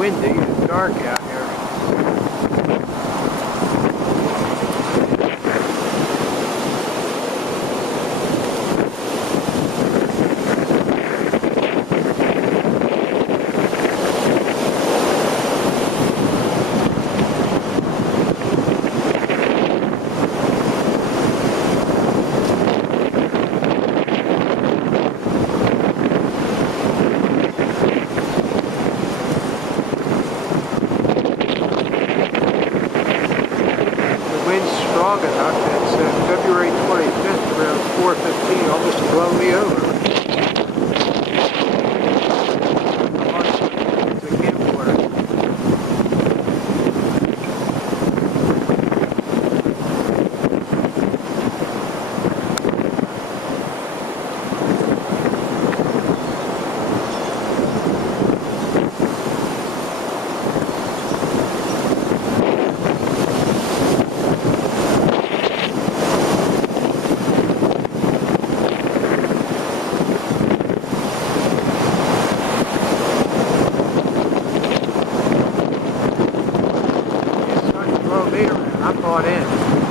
windy and dark out here. Strong enough. It's February 25th around 4:15, almost to blow me over. It's a camcorder. I'm bought in.